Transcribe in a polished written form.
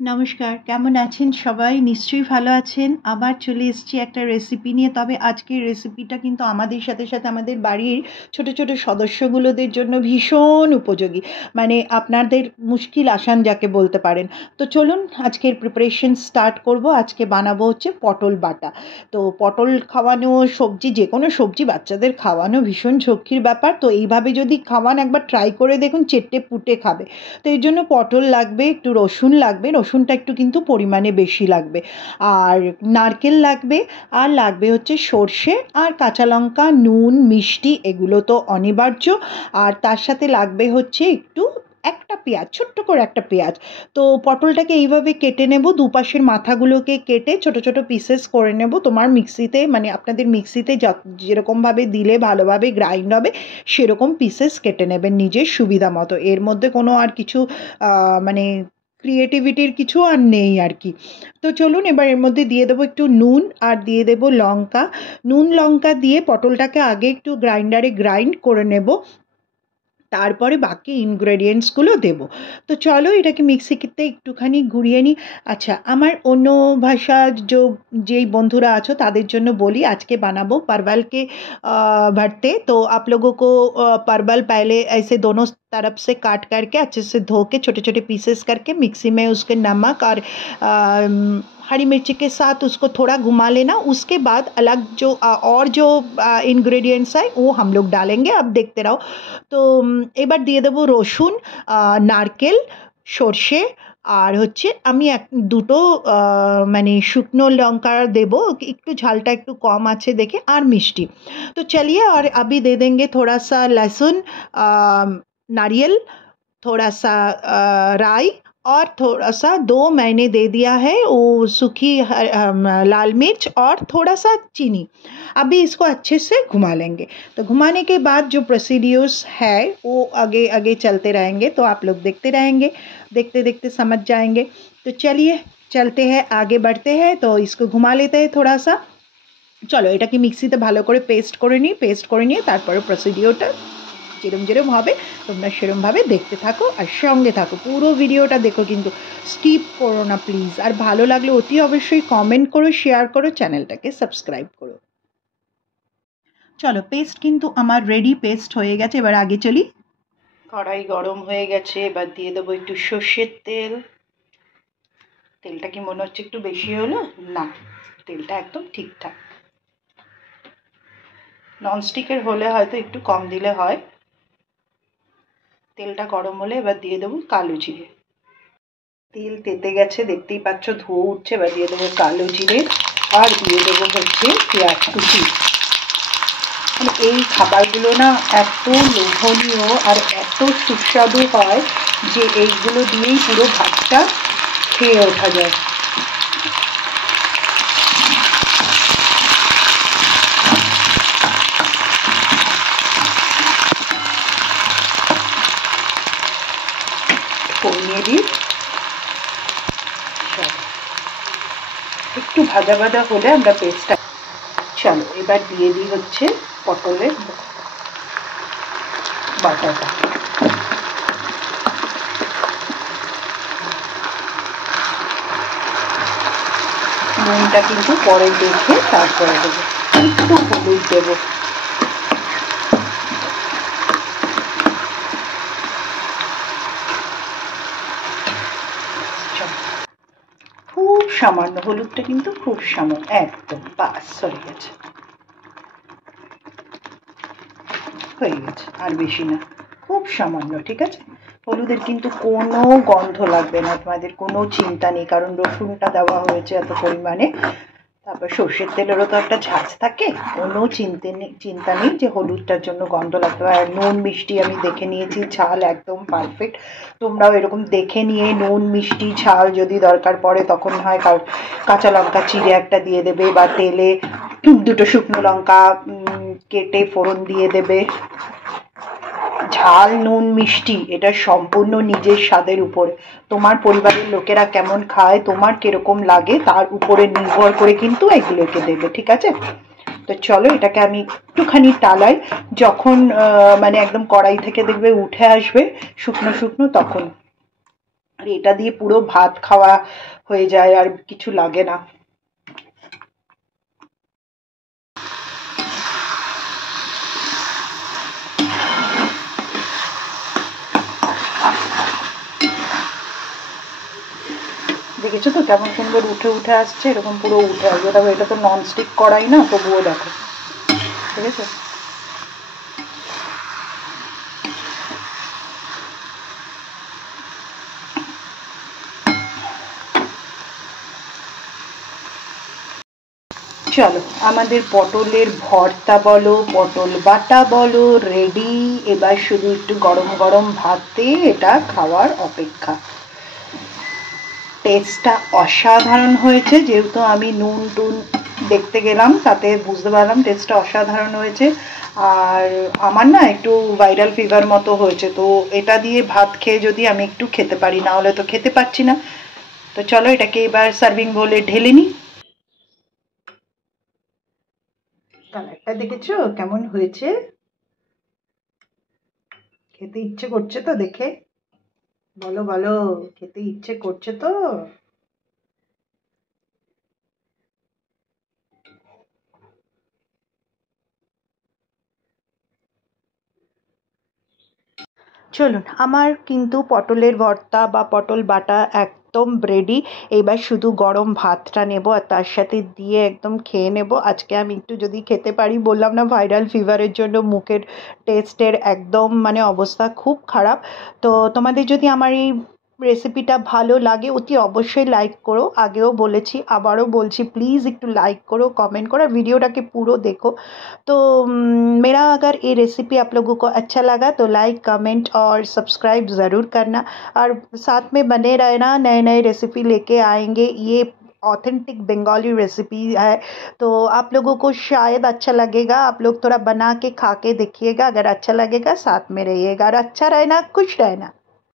নমস্কার, কেমন আছেন সবাই? নিশ্চয়ই ভালো আছেন। আবার চলে এসেছি একটা রেসিপি নিয়ে। তবে আজকের রেসিপিটা কিন্তু আমাদের সাথে সাথে আমাদের বাড়ির ছোট ছোট সদস্যগুলোদের জন্য ভীষণ উপযোগী। মানে আপনাদের মুশকিল আসান যাকে বলতে পারেন। তো চলুন আজকের প্রিপারেশন স্টার্ট করব। আজকে বানাবো হচ্ছে পটল বাটা। তো পটল খাওয়ানো, সবজি, যে কোনো সবজি বাচ্চাদের খাওয়ানো ভীষণ ঝক্কির ব্যাপার। তো এইভাবে যদি খাওয়ান, একবার ট্রাই করে দেখুন, চেটে পুটে খাবে। তো এর জন্য পটল লাগবে, একটু রসুন লাগবে, রসুনটা একটু কিন্তু পরিমাণে বেশি লাগবে, আর নারকেল লাগবে, আর লাগবে হচ্ছে সর্ষে, আর কাঁচা লঙ্কা, নুন, মিষ্টি, এগুলো তো অনিবার্য। আর তার সাথে লাগবে হচ্ছে একটু একটা পেঁয়াজ, ছোট্ট করে একটা পেঁয়াজ। তো পটলটাকে এইভাবে কেটে নেব, দুপাশের মাথাগুলোকে কেটে ছোট ছোট পিসেস করে নেব। তোমার মিক্সিতে, মানে আপনাদের মিক্সিতে যেরকমভাবে দিলে ভালোভাবে গ্রাইন্ড হবে সেরকম পিসেস কেটে নেবেন নিজের সুবিধা মতো। এর মধ্যে কোনো আর কিছু মানে ক্রিয়েটিভিটির কিছু আর নেই আর কি। তো চলুন এবার এর মধ্যে দিয়ে দেবো একটু নুন, আর দিয়ে দেবো লঙ্কা। নুন লঙ্কা দিয়ে পটলটাকে আগে একটু গ্রাইন্ডারে গ্রাইন্ড করে নেব, তারপরে বাকি ইনগ্রেডিয়েন্টসগুলো দেব। তো চলো এটাকে মিক্সিতে একটুখানি ঘুরিয়ে নিই। আচ্ছা, আমার অন্য ভাষার যেই বন্ধুরা আছো তাদের জন্য বলি, আজকে বানাবো परवल के भरते। तो आप लोगों को परवल पहले ऐसे दोनों तरफ से काट करके अच्छे से धो के छोटे छोटे पीसेस करके मिक्सी में उसके नमक और हरी मिर्ची के साथ उसको थोड़ा घुमा लेना। उसके बाद अलग जो और जो इंग्रेडिएंट्स है वो हम लोग डालेंगे, अब देखते रहो। তো এবার দিয়ে দেবো রসুন, নারকেল, সর্ষে, আর হচ্ছে আমি দুটো মানে শুকনো লঙ্কা দেবো, একটু ঝালটা একটু কম আছে দেখে, আর মিষ্টি। तो चलिए, और अभी दे देंगे थोड़ा सा लहसुन, नारियल, थोड़ा सा राई, और थोड़ा सा दो मैंने दे दिया है वो सूखी लाल मिर्च, और थोड़ा सा चीनी। अभी इसको अच्छे से घुमा लेंगे। तो घुमाने के बाद जो प्रोसीड्यूर्स है वो आगे आगे चलते रहेंगे, तो आप लोग देखते रहेंगे, देखते देखते समझ जाएंगे। तो चलिए चलते हैं, आगे बढ़ते हैं। तो इसको घुमा लेते हैं थोड़ा सा। চলো এটাকে মিক্সিতে ভালো করে পেস্ট করে নিয়ে তারপরে প্রসিডিওরটা যেরম যেরম হবে তোমরা সেরমভাবে দেখতে থাকো আর সঙ্গে থাকো, পুরো ভিডিওটা দেখো, কিন্তু স্কিপ করো না প্লিজ। আর ভালো লাগলে অতি অবশ্যই কমেন্ট করো, শেয়ার করো, চ্যানেলটাকে সাবস্ক্রাইব করো। চলো, পেস্ট কিন্তু আমার রেডি, পেস্ট হয়ে গেছে। এবার আগে চলি। কড়াই গরম হয়ে গেছে, এবার দিয়ে দেবো একটু সর্ষের তেল। তেলটা কি মনে হচ্ছে একটু বেশি হলো? না, তেলটা একদম ঠিকঠাক। ননস্টিকের হলে হয়তো একটু কম দিলে হয়। তেলটা গরম হলে এবার দিয়ে দেবো কালো জিরে। তেল তেতে গেছে, দেখতেই পাচ্ছ, ধোঁয়া উঠছে। এবার দিয়ে দেবো কালো জিরে, আর দিয়ে দেবো হচ্ছে পেঁয়াজ কুচি। মানে এই খাবারগুলো না এত লোভনীয় আর এত সুস্বাদু হয় যে এইগুলো দিয়েই পুরো ভাতটা খেয়ে ওঠা যায়। কমিয়ে দিই, একটু ভাজা ভাজা হলে আমরা পেস্টটা। চলো এবার দিয়ে দিই হচ্ছে পটলের বাটাটা। নুনটা কিন্তু পরে দেখে তারপরে দেবো, একটু হলুদ দেবো। খুব সামান্য হলুদটা, কিন্তু খুব সামান্য, একদম বাস হয়ে গেছে, আর বেশি না, খুব সামান্য, ঠিক আছে। হলুদের কিন্তু কোনো গন্ধ লাগবে না, তোমাদের কোনো চিন্তা নেই, কারণ রসুনটা দেওয়া হয়েছে এত পরিমাণে। তারপর সর্ষের তেলেরও তো একটা ঝাঁজ থাকে, কোনো চিন্তা নেই যে হলুদটার জন্য গন্ধ লাগবে। আর নুন মিষ্টি আমি দেখে নিয়েছি, ঝাল একদম পারফেক্ট। তোমরাও এরকম দেখে নিয়ে নুন মিষ্টি ঝাল যদি দরকার পড়ে তখন হয় কাঁচা লঙ্কা চিড়ে একটা দিয়ে দেবে, বা তেলে দুটো শুকনো লঙ্কা কেটে ফোড়ন দিয়ে দেবে। ঝাল নুন মিষ্টি এটা সম্পূর্ণ নিজের স্বাদের উপরে, তোমার পরিবারের লোকেরা কেমন খায়, তোমার কিরকম লাগে তার উপরে নির্ভর করে কিন্তু এগুলোকে দেবে, ঠিক আছে। তো চলো এটাকে আমি একটুখানি টালাই, যখন মানে একদম কড়াই থেকে দেখবে উঠে আসবে শুকনো শুকনো, তখন আর এটা দিয়ে পুরো ভাত খাওয়া হয়ে যায়, আর কিছু লাগে না। দেখেছো তো কেমন সুন্দর উঠে উঠে আসছে, এরকম পুরো উঠে আসবে। তবে এটা তো ননস্টিক কড়াই না, তবুও দেখো, দেখেছো? চলো, আমাদের পটলের ভর্তা বলো, পটল বাটা বলো, রেডি। এবার শুধু একটু গরম গরম ভাতে এটা খাওয়ার অপেক্ষা। টেস্টটা অসাধারণ হয়েছে, যেহেতু আমি নুন টুন দেখতে গেলাম, তাতে বুঝতে পারলাম টেস্টটা অসাধারণ হয়েছে। আর আমার না একটু ভাইরাল ফিভার মতো হয়েছে, তো এটা দিয়ে ভাত খেয়ে যদি আমি একটু খেতে পারি, না হলে তো খেতে পারছি না। তো চলো এটাকে এবার সার্ভিং বলে ঢেলে নিই। কালারটা দেখেছো কেমন হয়েছে? খেতে ইচ্ছে করছে তো দেখে? বলো বলো, খেতে ইচ্ছে করছে তো? চলুন, আমার কিন্তু পটলের ভর্তা বা পটল বাটা একদম রেডি। এবার শুধু গরম ভাতটা নেব আর তার সাথে দিয়ে একদম খেয়ে নেব। আজকে আমি একটু যদি খেতে পারি, বললাম না ভাইরাল ফিভারের জন্য মুখের টেস্টের একদম মানে অবস্থা খুব খারাপ। তো তোমাদের যদি আমার এই রেসিপিটা ভালো লাগে অতি অবশ্যই লাইক করো। আগেও বলেছি, আবারও বলছি, प्लीज़ একটু लाइक करो, कमेंट करो और वीडियोটাকে पुरो देखो। तो मेरा अगर ये रेसिपी आप लोगों को अच्छा लगा तो लाइक कमेंट और सब्सक्राइब ज़रूर करना, और साथ में बने रहना, नए नए रेसिपी लेके आएंगे। ये ऑथेंटिक बंगाली रेसिपी है, तो आप लोगों को शायद अच्छा लगेगा। आप लोग थोड़ा बना के खा के देखिएगा, अगर अच्छा लगेगा साथ में रहिएगा, और अच्छा रहना, खुश रहना।